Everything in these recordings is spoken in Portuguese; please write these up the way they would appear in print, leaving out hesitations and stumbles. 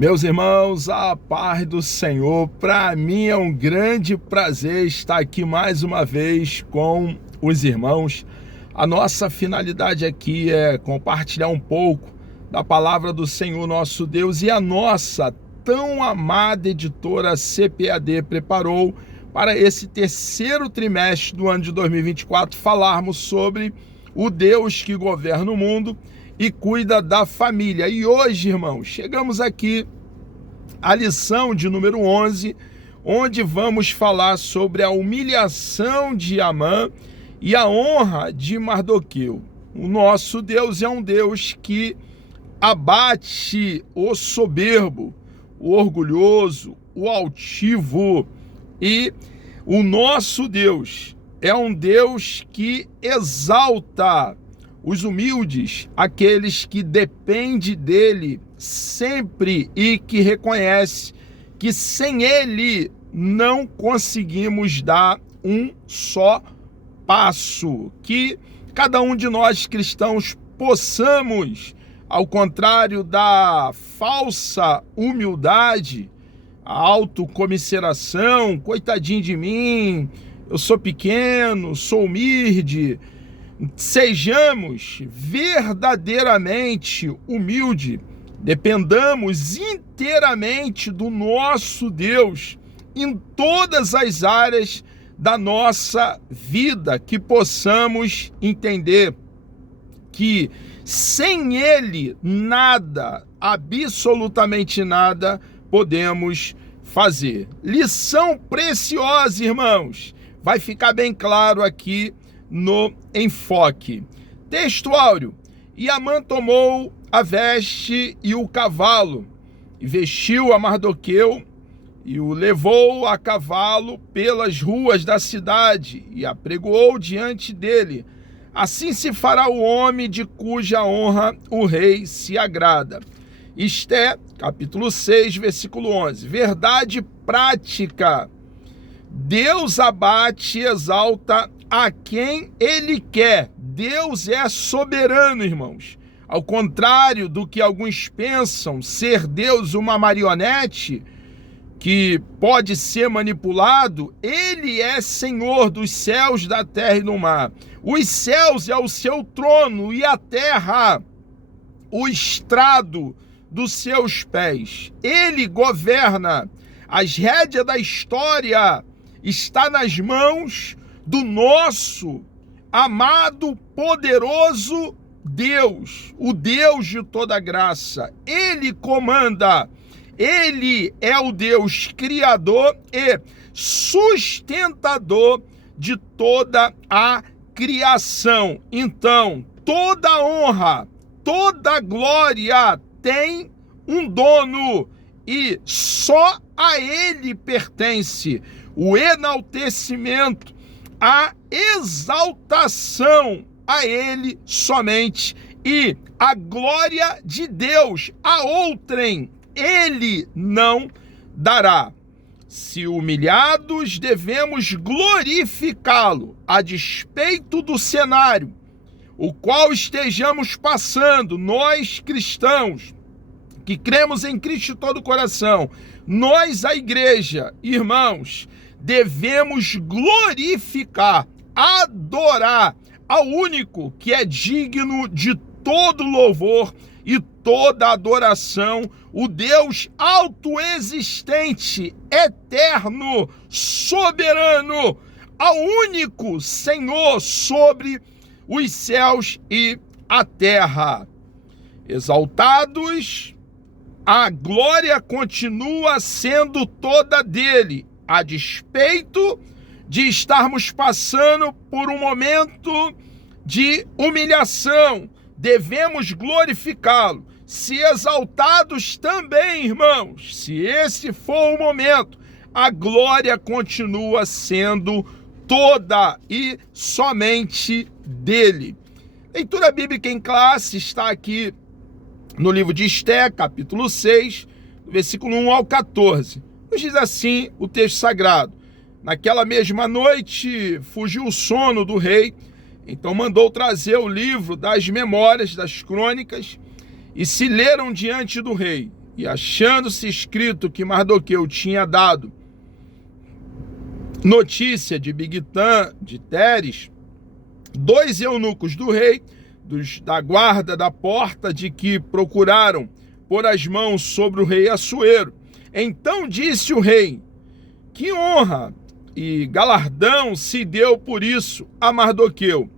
Meus irmãos, a paz do Senhor, para mim é um grande prazer estar aqui mais uma vez com os irmãos. A nossa finalidade aqui é compartilhar um pouco da palavra do Senhor nosso Deus, e a nossa tão amada editora CPAD preparou para esse terceiro trimestre do ano de 2024 falarmos sobre o Deus que governa o mundo e cuida da família. E hoje, irmãos, chegamos aqui à lição de número 11, onde vamos falar sobre a humilhação de Amã e a honra de Mardoqueu. O nosso Deus é um Deus que abate o soberbo, o orgulhoso, o altivo, e o nosso Deus é um Deus que exalta os humildes, aqueles que dependem dele sempre e que reconhece que sem ele não conseguimos dar um só passo. Que cada um de nós cristãos possamos, ao contrário da falsa humildade, a autocomiseração, coitadinho de mim, eu sou pequeno, sou humilde, sejamos verdadeiramente humildes, dependamos inteiramente do nosso Deus em todas as áreas da nossa vida, que possamos entender que sem Ele nada, absolutamente nada, podemos fazer. Lição preciosa, irmãos, vai ficar bem claro aqui no enfoque. Texto áureo: e Amã tomou a veste e o cavalo, e vestiu a Mardoqueu, e o levou a cavalo pelas ruas da cidade, e apregoou diante dele. Assim se fará o homem de cuja honra o rei se agrada. Esté, capítulo 6, versículo 11. Verdade prática: Deus abate e exalta a quem Ele quer. Deus é soberano, irmãos. Ao contrário do que alguns pensam ser Deus uma marionete que pode ser manipulado, Ele é Senhor dos céus, da terra e do mar. Os céus é o seu trono e a terra o estrado dos seus pés. Ele governa. As rédeas da história está nas mãos do nosso amado, poderoso Deus, o Deus de toda graça. Ele comanda. Ele é o Deus criador e sustentador de toda a criação. Então, toda honra, toda glória tem um dono e só a Ele pertence o enaltecimento, a exaltação a Ele somente, e a glória de Deus a outrem Ele não dará. Se humilhados, devemos glorificá-lo, a despeito do cenário o qual estejamos passando, nós cristãos, que cremos em Cristo de todo o coração, nós, a igreja, irmãos, devemos glorificar, adorar ao único que é digno de todo louvor e toda adoração, o Deus autoexistente, eterno, soberano, ao único Senhor sobre os céus e a terra. Exaltados, a glória continua sendo toda dele, a despeito de estarmos passando por um momento de humilhação. Devemos glorificá-lo. Se exaltados também, irmãos, se esse for o momento, a glória continua sendo toda e somente dele. Leitura bíblica em classe está aqui no livro de Esté, capítulo 6, versículo 1 ao 14. Nos diz assim o texto sagrado: naquela mesma noite fugiu o sono do rei, então mandou trazer o livro das memórias das crônicas, e se leram diante do rei. E achando-se escrito que Mardoqueu tinha dado notícia de Bigtã, de Teres, 2 eunucos do rei, da guarda da porta, de que procuraram pôr as mãos sobre o rei Assuero. Então disse o rei: que honra e galardão se deu por isso a Mardoqueu.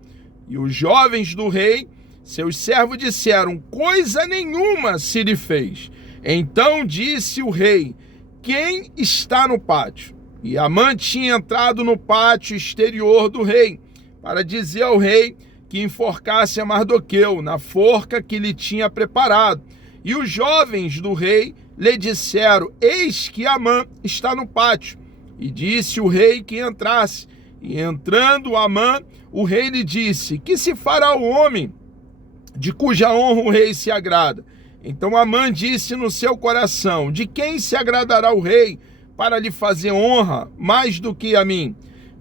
E os jovens do rei, seus servos, disseram: coisa nenhuma se lhe fez. Então disse o rei: quem está no pátio? E Amã tinha entrado no pátio exterior do rei, para dizer ao rei que enforcasse a Mardoqueu na forca que lhe tinha preparado. E os jovens do rei lhe disseram: eis que Amã está no pátio. E disse o rei que entrasse. E entrando Amã, o rei lhe disse: que se fará o homem de cuja honra o rei se agrada? Então Amã disse no seu coração: de quem se agradará o rei para lhe fazer honra mais do que a mim?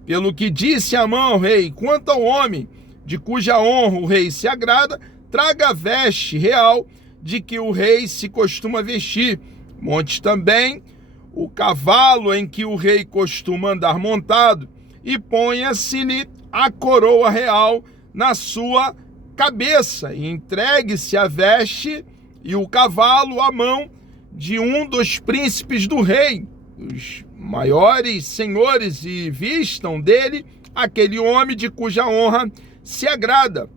Pelo que disse Amã ao rei: quanto ao homem de cuja honra o rei se agrada, traga a veste real de que o rei se costuma vestir. Monte também o cavalo em que o rei costuma andar montado, e ponha-se-lhe a coroa real na sua cabeça, e entregue-se a veste e o cavalo à mão de um dos príncipes do rei, os maiores senhores, e vistam dele aquele homem de cuja honra se agrada,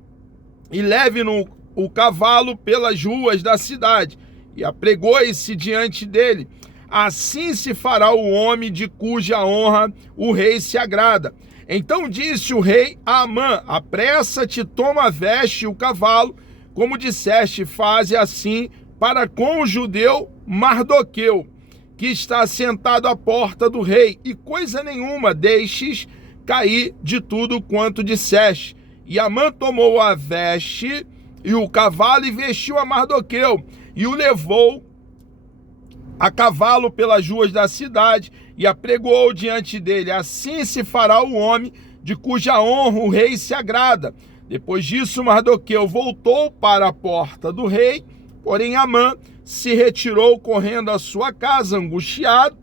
e leve-no o cavalo pelas ruas da cidade, e apregoe-se diante dele. Assim se fará o homem de cuja honra o rei se agrada. Então disse o rei a Amã: apressa-te, toma a veste e o cavalo, como disseste, faze assim para com o judeu Mardoqueu, que está sentado à porta do rei, e coisa nenhuma deixes cair de tudo quanto disseste. E Amã tomou a veste e o cavalo e vestiu a Mardoqueu, e o levou a cavalo pelas ruas da cidade, e apregoou diante dele. Assim se fará o homem de cuja honra o rei se agrada. Depois disso, Mardoqueu voltou para a porta do rei, porém Amã se retirou correndo à sua casa, angustiado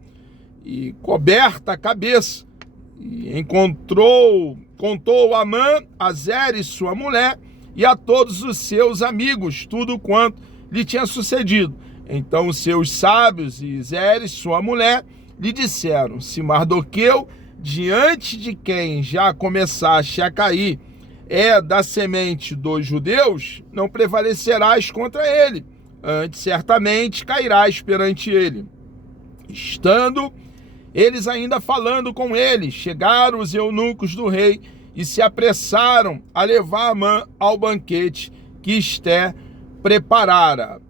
e coberta a cabeça. E contou Amã a Zeres, sua mulher, e a todos os seus amigos tudo quanto lhe tinha sucedido. Então os seus sábios e Zeres, sua mulher, lhe disseram: se Mardoqueu, diante de quem já começaste a cair, é da semente dos judeus, não prevalecerás contra ele, antes certamente cairás perante ele. Estando eles ainda falando com ele, chegaram os eunucos do rei e se apressaram a levar Amã ao banquete que Esté preparara.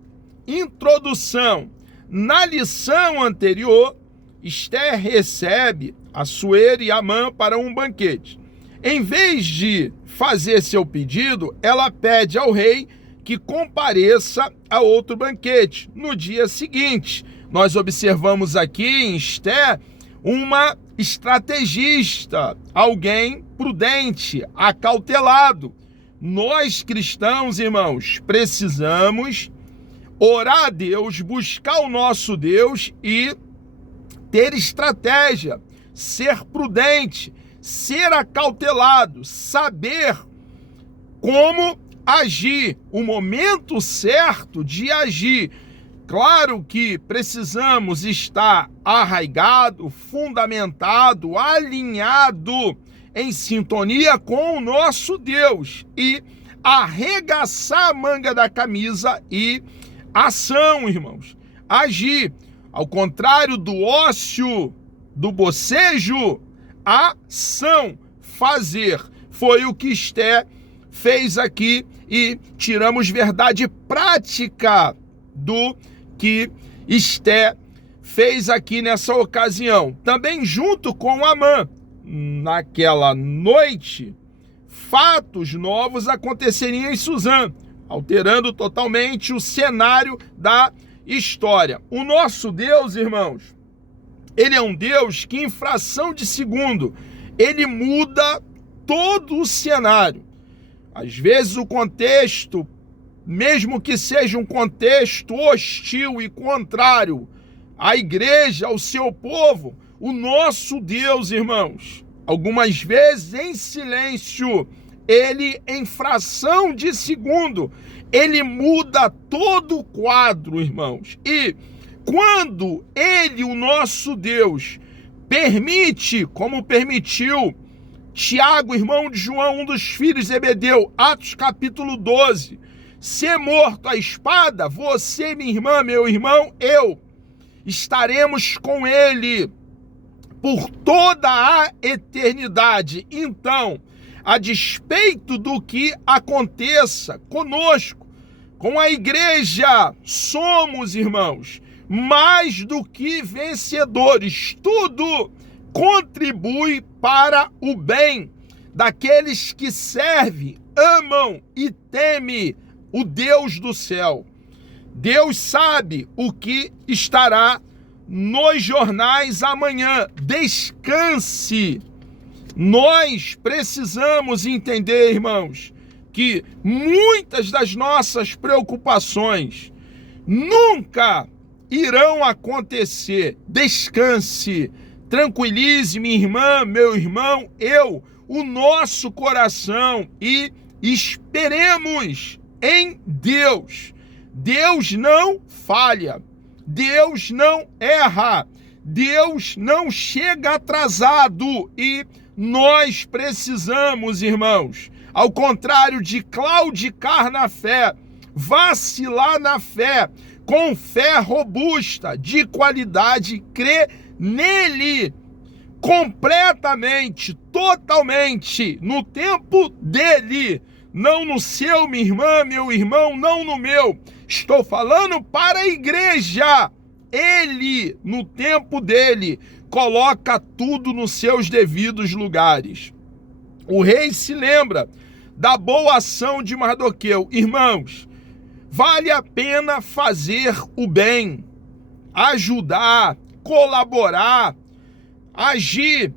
Introdução. Na lição anterior, Esté recebe Assuero e Amã para um banquete. Em vez de fazer seu pedido, ela pede ao rei que compareça a outro banquete no dia seguinte. Nós observamos aqui em Esté uma estrategista, alguém prudente, acautelado. Nós cristãos, irmãos, precisamos orar a Deus, buscar o nosso Deus e ter estratégia, ser prudente, ser acautelado, saber como agir, o momento certo de agir. Claro que precisamos estar arraigado, fundamentado, alinhado, em sintonia com o nosso Deus e arregaçar a manga da camisa e ação, irmãos. Agir. Ao contrário do ócio, do bocejo, ação, fazer. Foi o que Esté fez aqui e tiramos verdade prática do que Esté fez aqui nessa ocasião. Também junto com Amã, naquela noite, fatos novos aconteceriam em Suzã, alterando totalmente o cenário da história. O nosso Deus, irmãos, ele é um Deus que em fração de segundo, ele muda todo o cenário. Às vezes o contexto mesmo que seja um contexto hostil e contrário à igreja, ao seu povo, o nosso Deus, irmãos, algumas vezes em silêncio, ele, em fração de segundo, ele muda todo o quadro, irmãos. E quando ele, o nosso Deus, permite, como permitiu Tiago, irmão de João, um dos filhos de Zebedeu, Atos capítulo 12, ser morto à espada, você, minha irmã, meu irmão, eu, estaremos com ele por toda a eternidade. Então, a despeito do que aconteça conosco, com a igreja, somos, irmãos, mais do que vencedores. Tudo contribui para o bem daqueles que servem, amam e temem o Deus do céu. Deus sabe o que estará nos jornais amanhã. Descanse. Nós precisamos entender, irmãos, que muitas das nossas preocupações nunca irão acontecer. Descanse, tranquilize, minha irmã, meu irmão, o nosso coração e esperemos em Deus. Deus não falha, Deus não erra, Deus não chega atrasado e nós precisamos, irmãos, ao contrário de claudicar na fé, vacilar na fé, com fé robusta, de qualidade, crer nele completamente, totalmente, no tempo dele, não no seu, minha irmã, meu irmão, não no meu. Estou falando para a igreja. Ele, no tempo dele, coloca tudo nos seus devidos lugares. O rei se lembra da boa ação de Mardoqueu. Irmãos, vale a pena fazer o bem, ajudar, colaborar, agir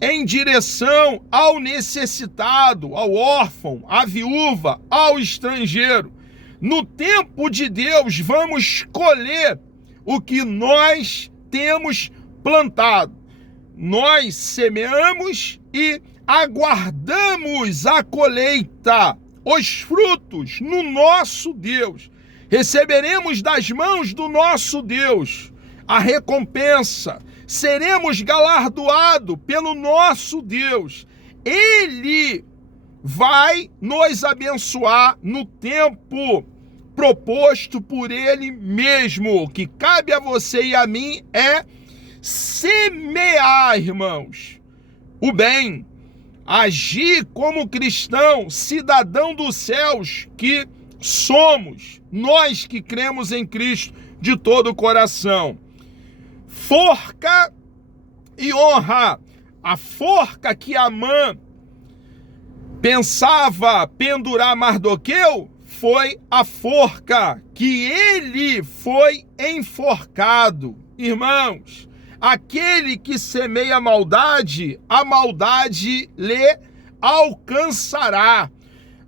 em direção ao necessitado, ao órfão, à viúva, ao estrangeiro. No tempo de Deus, vamos colher o que nós temos plantado. Nós semeamos e aguardamos a colheita, os frutos no nosso Deus. Receberemos das mãos do nosso Deus a recompensa. Seremos galardoados pelo nosso Deus. Ele vai nos abençoar no tempo proposto por Ele mesmo. O que cabe a você e a mim é semear, irmãos, o bem, agir como cristão, cidadão dos céus que somos, nós que cremos em Cristo de todo o coração. Forca e honra. A forca que Amã pensava pendurar Mardoqueu foi a forca que ele foi enforcado. Irmãos, aquele que semeia maldade, a maldade lhe alcançará.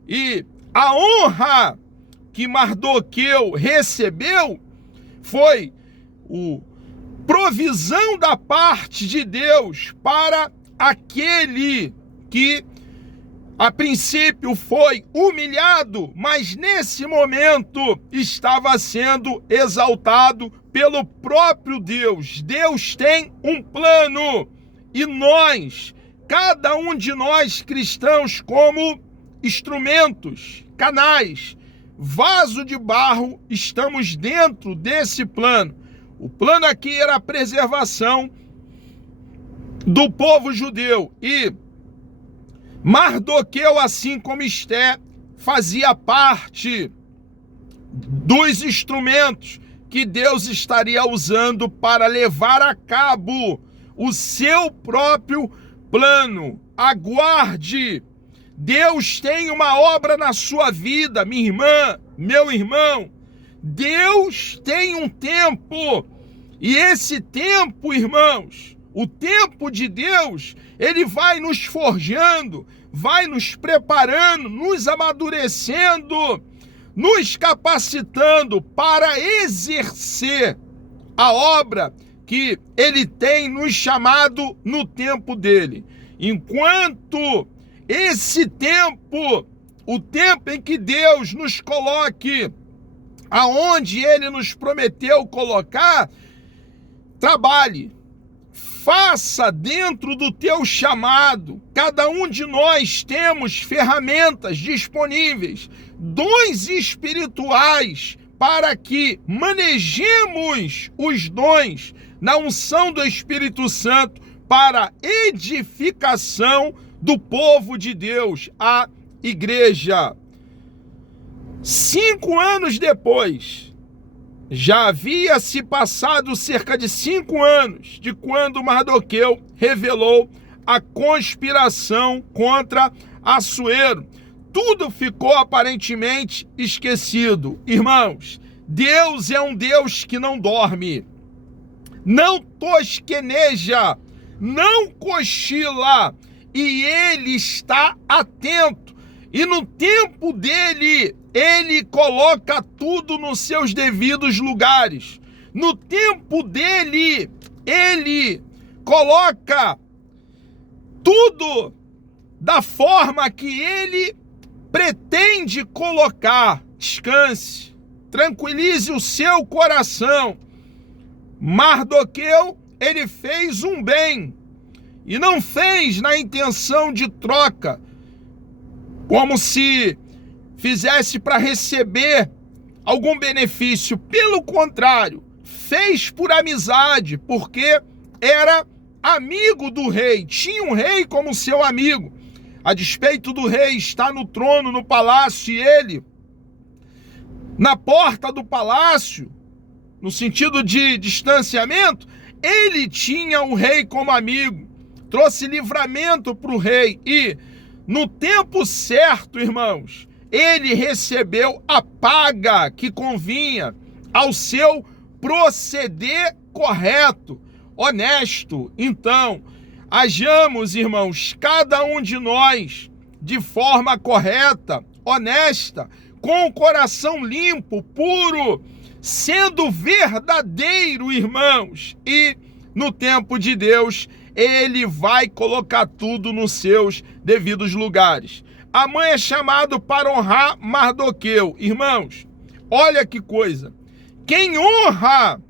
E a honra que Mardoqueu recebeu foi a provisão da parte de Deus para aquele que a princípio foi humilhado, mas nesse momento estava sendo exaltado pelo próprio Deus. Deus tem um plano e nós, cada um de nós cristãos, como instrumentos, canais, vaso de barro, estamos dentro desse plano. O plano aqui era a preservação do povo judeu e Mardoqueu, assim como Esté, fazia parte dos instrumentos que Deus estaria usando para levar a cabo o seu próprio plano. Aguarde. Deus tem uma obra na sua vida, minha irmã, meu irmão. Deus tem um tempo. E esse tempo, irmãos, o tempo de Deus, ele vai nos forjando, vai nos preparando, nos amadurecendo, nos capacitando para exercer a obra que ele tem nos chamado no tempo dele. Enquanto esse tempo, o tempo em que Deus nos coloque aonde ele nos prometeu colocar, trabalhe, faça dentro do teu chamado. Cada um de nós temos ferramentas disponíveis, dons espirituais, para que manejemos os dons na unção do Espírito Santo para edificação do povo de Deus, a igreja. 5 anos depois, já havia se passado cerca de 5 anos de quando Mardoqueu revelou a conspiração contra Assuero. Tudo ficou aparentemente esquecido. Irmãos, Deus é um Deus que não dorme, não tosqueneja, não cochila, e Ele está atento. E no tempo dele, Ele coloca tudo nos seus devidos lugares. No tempo dele, Ele coloca tudo da forma que Ele pretende colocar. Descanse, tranquilize o seu coração. Mardoqueu, ele fez um bem e não fez na intenção de troca, como se fizesse para receber algum benefício. Pelo contrário, fez por amizade, porque era amigo do rei, tinha um rei como seu amigo. A despeito do rei estar no trono, no palácio, e ele na porta do palácio, no sentido de distanciamento, ele tinha o rei como amigo, trouxe livramento para o rei, e no tempo certo, irmãos, ele recebeu a paga que convinha ao seu proceder correto, honesto. Então, hajamos, irmãos, cada um de nós de forma correta, honesta, com o coração limpo, puro, sendo verdadeiro, irmãos. E no tempo de Deus, Ele vai colocar tudo nos seus devidos lugares. A mãe é chamada para honrar Mardoqueu. Irmãos, olha que coisa. Quem honra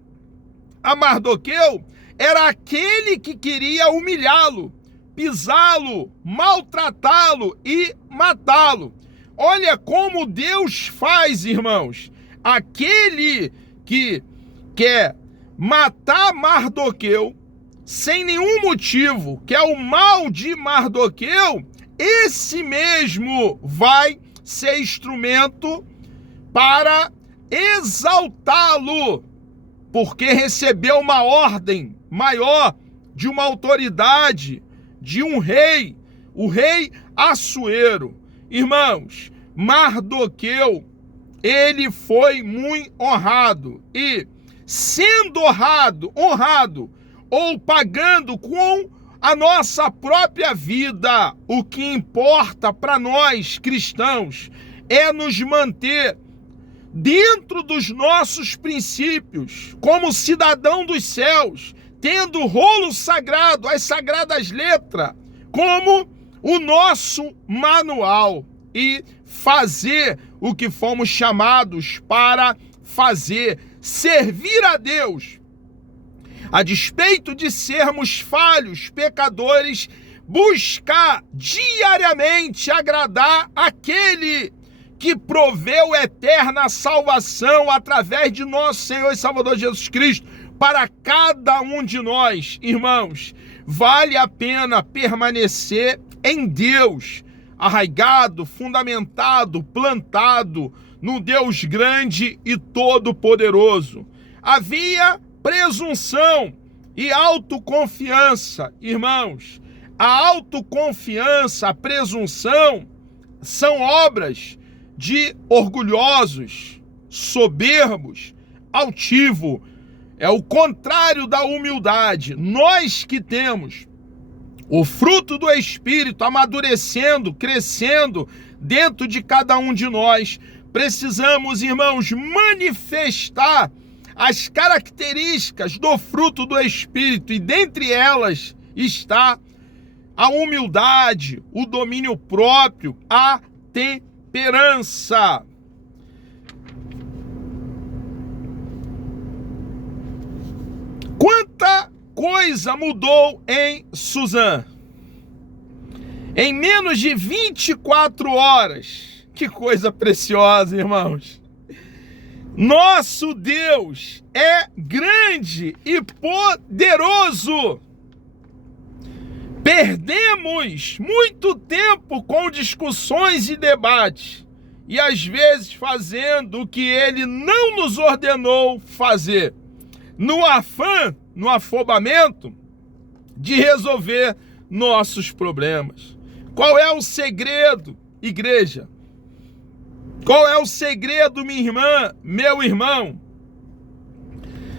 a Mardoqueu era aquele que queria humilhá-lo, pisá-lo, maltratá-lo e matá-lo. Olha como Deus faz, irmãos. Aquele que quer matar Mardoqueu sem nenhum motivo, que é o mal de Mardoqueu, esse mesmo vai ser instrumento para exaltá-lo, porque recebeu uma ordem maior de uma autoridade, de um rei, o rei Assuero. Irmãos, Mardoqueu, ele foi muito honrado, e sendo honrado ou pagando com a nossa própria vida, o que importa para nós cristãos é nos manter dentro dos nossos princípios, como cidadão dos céus, tendo o rolo sagrado, as sagradas letras, como o nosso manual, e fazer o que fomos chamados para fazer, servir a Deus. A despeito de sermos falhos, pecadores, buscar diariamente agradar aquele que proveu eterna salvação através de nosso Senhor e Salvador Jesus Cristo para cada um de nós. Irmãos, vale a pena permanecer em Deus, arraigado, fundamentado, plantado no Deus grande e todo-poderoso. Havia presunção e autoconfiança. Irmãos, a autoconfiança, a presunção são obras de orgulhosos, soberbos, altivo. É o contrário da humildade. Nós que temos o fruto do Espírito amadurecendo, crescendo dentro de cada um de nós, precisamos, irmãos, manifestar as características do fruto do Espírito, e dentre elas está a humildade, o domínio próprio, a temperança. Quanta coisa mudou em Suzã? Em menos de 24 horas. Que coisa preciosa, irmãos. Nosso Deus é grande e poderoso. Perdemos muito tempo com discussões e debates, e às vezes fazendo o que Ele não nos ordenou fazer, no afã, no afobamento de resolver nossos problemas. Qual é o segredo, igreja? Qual é o segredo, minha irmã, meu irmão?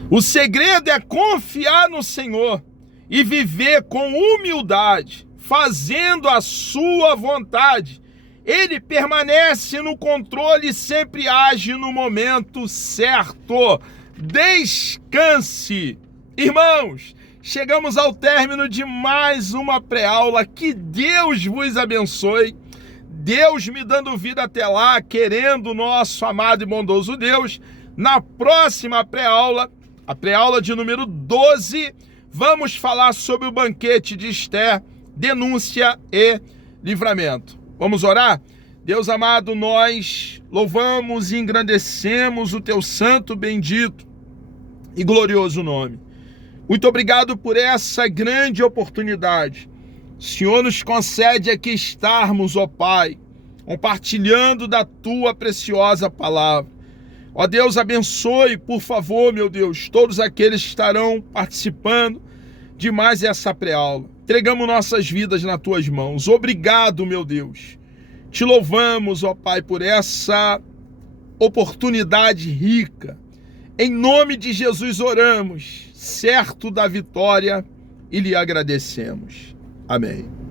O segredo é confiar no Senhor e viver com humildade, fazendo a sua vontade. Ele permanece no controle e sempre age no momento certo. Descanse. Irmãos, chegamos ao término de mais uma pré-aula. Que Deus vos abençoe. Deus me dando vida até lá, querendo o nosso amado e bondoso Deus. Na próxima pré-aula, a pré-aula de número 12, vamos falar sobre o banquete de Esther, denúncia e livramento. Vamos orar? Deus amado, nós louvamos e engrandecemos o teu santo, bendito e glorioso nome. Muito obrigado por essa grande oportunidade. O Senhor nos concede aqui estarmos, ó Pai, compartilhando da tua preciosa palavra. Ó Deus, abençoe, por favor, meu Deus, todos aqueles que estarão participando de mais essa pré-aula. Entregamos nossas vidas nas tuas mãos. Obrigado, meu Deus. Te louvamos, ó Pai, por essa oportunidade rica. Em nome de Jesus oramos, certo da vitória, e lhe agradecemos. Amém.